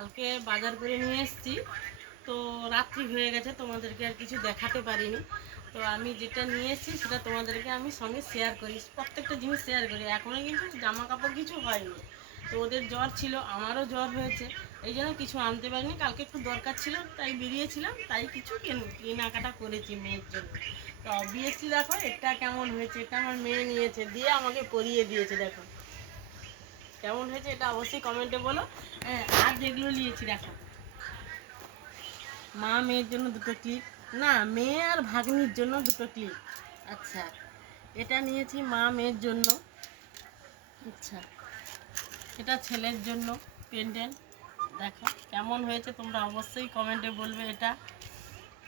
কালকে বাজার করে নিয়ে এসেছি, তো রাত্রি হয়ে গেছে, তোমাদেরকে আর কিছু দেখাতে পারিনি। তো আমি যেটা নিয়ে এসেছি সেটা তোমাদেরকে আমি সঙ্গে শেয়ার করি, প্রত্যেকটা জিনিস শেয়ার করি। এখনও কিন্তু জামা কাপড় কিছু হয়নি, তো ওদের জ্বর ছিল, আমারও জ্বর হয়েছে, এই জন্য কিছু আনতে পারিনি। কালকে একটু দরকার ছিল তাই বেরিয়েছিলাম, তাই কিছু কেনাকাটা করেছি মেয়ের জন্য। তো অবভিয়াসলি দেখো এটা কেমন হয়েছে, এটা আমার মেয়ে নিয়েছে, দিয়ে আমাকে পরিয়ে দিয়েছে। দেখো কেমন হয়েছে এটা অবশ্যই কমেন্টে বলো। হ্যাঁ, আর যেগুলো নিয়েছি দেখো, মা মেয়ের জন্য দুটো ক্লিপ, না মেয়ে আর ভাগ্নির জন্য দুটো ক্লিপ। আচ্ছা, এটা নিয়েছি মা মেয়ের জন্য। আচ্ছা, এটা ছেলের জন্য পেন্ডেন্ট। দেখো কেমন হয়েছে তোমরা অবশ্যই কমেন্টে বলবে এটা।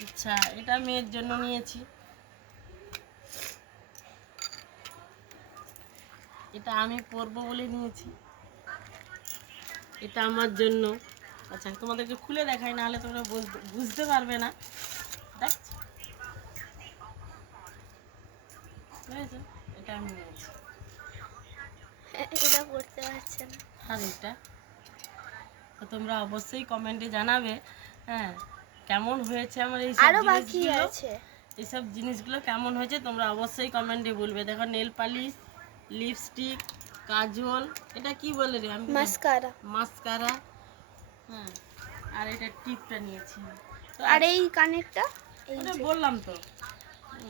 আচ্ছা, এটা মেয়ের জন্য নিয়েছি, এটা আমি পরবো বলে নিয়েছি, এটা আমার জন্য। আচ্ছা, তোমাদেরকে খুলে দেখাই, নাহলে তোমরা বুঝতে পারবে না। দেখছো, বুঝেছো? এটা আমি নিয়েছি। এটা পড়তে পারছে না। আর এটা তো তোমরা অবশ্যই কমেন্টে জানাবে। হ্যাঁ, কেমন হয়েছে আমার এই সব আরো বাকি জিনিসগুলো, আছে। এইসব জিনিসগুলো কেমন হয়েছে তোমরা অবশ্যই কমেন্টে বলবে। দেখো নেল পালিশ, লিপস্টিক, কাজল, এটা কি বলে রে, আমি মাস্কারা। মাস্কারা। হ্যাঁ, আর এটা টিপটা নিয়েছি। তো আর এই কানেরটা, এই ওটা যে। বললাম তো।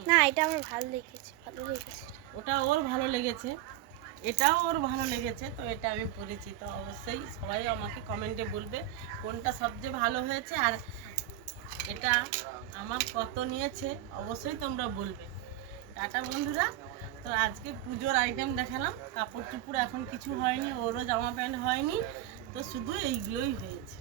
না, এটা আমার ভালো লেগেছে, ভালো লেগেছে। ওটা ওর ভালো লেগেছে, এটাও ওর ভালো লেগেছে, তো এটা আমি পরেছি। তো অবশ্যই সবাই আমাকে কমেন্টে বলবে কোনটা সবচেয়ে ভালো হয়েছে, আর এটা আমার কত নিয়েছে অবশ্যই তোমরা বলবে। টাটা বন্ধুরা। তো আজকে পুজোর আইটেম দেখালাম, কাপড় চোপড় এখন কিছু হয়নি, ওরও জামা প্যান্ট হয়নি, তো শুধু এইগুলোই হয়েছে।